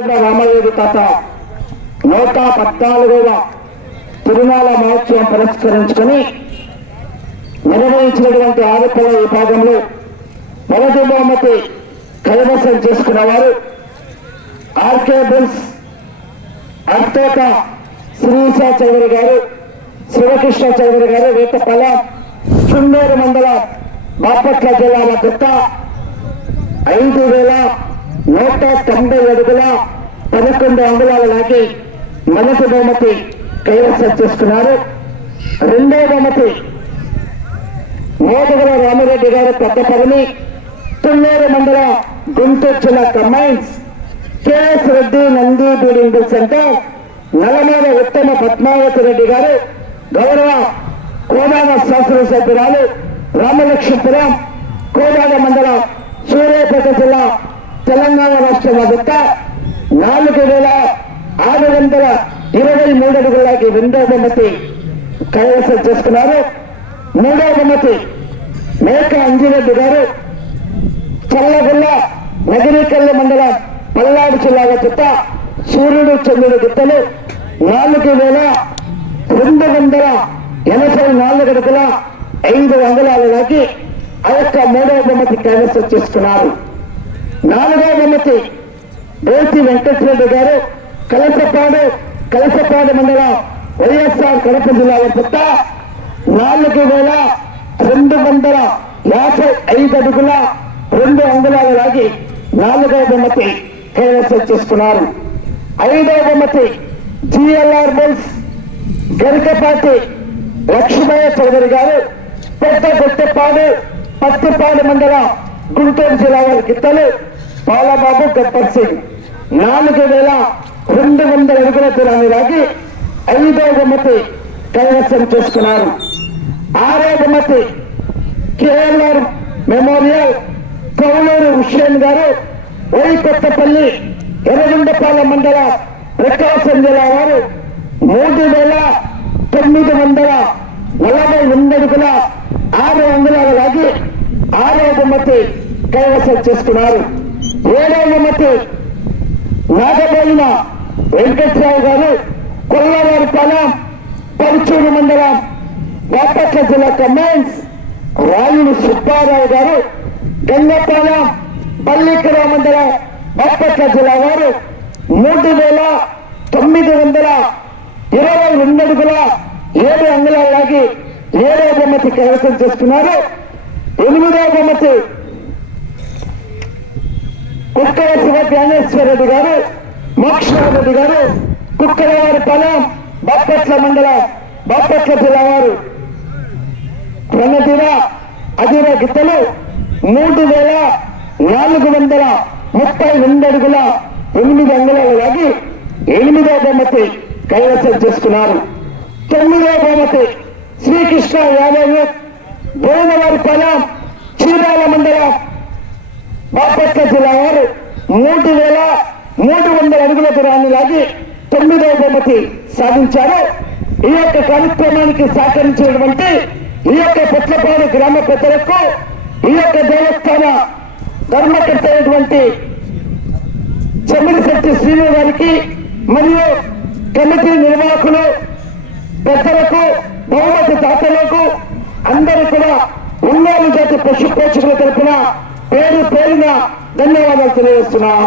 రామయ్య తాత. నూట పద్నాలుగవ తిరుమల మహోత్సవం పురస్కరించుకొని నిర్వహించినటువంటి ఆరోపణ విభాగంలో మొదటి బహుమతి కైవసం చేసుకున్నవారు ఆర్కే బిల్స్ అంతేత శ్రీశా చౌదరి గారు శివకృష్ణ చౌదరి గారు వేటపల్ల చుండూరు మండలం బాపట్ల జిల్లాల కొత్త ఐదు వేల నూట తొంభై అడుగుల పదకొండు అంగుళాల లాగి మొదటి బహుమతి కైవసం చేసుకున్నారు. రెండో బహుమతి మోదగల రామిరెడ్డి గారు పెద్దపల్లి తుళ్ళూరు మండలం గుంటూరు జిల్లా combines KS Reddy Nandi breeding center Nallamula ఉత్తమ పద్మావతి రెడ్డి గారు గౌరవ కోదాడ శాసనసభ్యురాలు రామలక్ష్మీపురం కోదాడ మండలం సూర్యాపేట జిల్లా తెలంగాణ రాష్ట్ర వద్ద నాలుగు వేల ఆరు వందల ఇరవై మూడు అడుగులకి రెండో బహుమతి కైవసం చేసుకున్నారు. మూడో బహుమతి మేక అంజిరెడ్డి గారు చల్లగుల్ల నగిరికల్లు మండలం పల్నాడు జిల్లా చుట్ట సూర్యుడు చంద్రుడు గుత్తలు నాలుగు వేల రెండు వందల ఎనభై నాలుగు అడుగుల ఐదు వందల లాగి ఆ యొక్క మూడవ బొమ్మతి కైవసం చేసుకున్నారు. నాలుగవ బొమ్మతి రేతి వెంకటరెడ్డి గారు కలసపాడు కలసపాడు మండలం వైఎస్ఆర్ కడప జిల్లా పుట్ట నాలుగు వేల రెండు వందల యాభై ఐదు అడుగుల రెండు అంగుళాల లాగి నాలుగవ బొమ్మతి కైవసం చేసుకున్నారు. ఐదవ బొమ్మతి జిఎల్ఆర్ బుల్స్ గరికపాటి లక్ష్మయ్య చౌదరి గారు పెద్ద గుట్టపాడు పత్తిపాడు మండలం గుంటూరు జిల్లా వారి గిత్తలు పాలబాబు గబ్బర్ సింగ్. నాలుగు వేల రెండు వందల అడుగుల దూరాన్ని రాగి ఐదవ బొమ్మతి కైవసం చేసుకున్నారు. ఆరో Bommathi KLR memorial Kowluru Hussain garu Y Kothapalli Yerragondapalem మండల ప్రకాశం జిల్లా వారు మూడు వేల తొమ్మిది వందల నలభై ఎనిమిది అడుగుల ఆరు వందల లాగి ఆరో బొమ్మతి కైవసం చేసుకున్నారు. ఏడవ బొమ్మతి నాగబోయిన వెంకట్రావు గారు కొల్లవారిపాలెం పరుచూరు మండలం బాపట్ల జిల్లా కమాండ్స్ రాయుడు సుబ్బారావు గారు గంగపాలెం పల్లికర మండలం బాపట్ల జిల్లా వారు మూడు వేల తొమ్మిది వందల ఇరవై రెండు అడుగుల ఏడు అంగుళాల లాగి ఏడవ బొమ్మతి కైవసం చేసుకున్నారు ఎనిమిదవ బొమ్మతి కుక్కల శివ జ్ఞానేశ్వర రెడ్డి గారు మోక్షరెడ్డి గారు కుక్కలవారి పొలం బాపట్ల మండలం బాపట్ల జిల్లా వారు. రణదిర అధిర గిత్తలు మూడు వేల నాలుగు వందల ముప్పై రెండు అడుగుల ఎనిమిది అంగుళాలు లాగి ఎనిమిదో బొమ్మతి కైవసం చేసుకున్నారు. తొమ్మిదో బొమ్మతి శ్రీకృష్ణ యాదవ్ భువనవారి పొలం చీరాల మండలం బాపట్ల జిల్లా వారు మూడు వేల మూడు వందల అడుగుల దూరాన్ని లాగి తొమ్మిదవ బహుమతి సాధించారు. ఈ యొక్క కార్యక్రమానికి సహకరించినటువంటి ఈ యొక్క పుట్లపాడు గ్రామ పెద్దలకు ఈ యొక్క దేవస్థాన ధర్మకర్త అయినటువంటి చెమ్మిడిశెట్టి శ్రీను గారికి మరియు కమిటీ నిర్వాహకులు పెద్దలకు బహుమతి దాతలకు అందరూ కూడా ఉండాలి జాతి పశు పోషకుల తరపున పేరు పేరుగా ధన్యవాదాలు తెలియజేస్తున్నాం.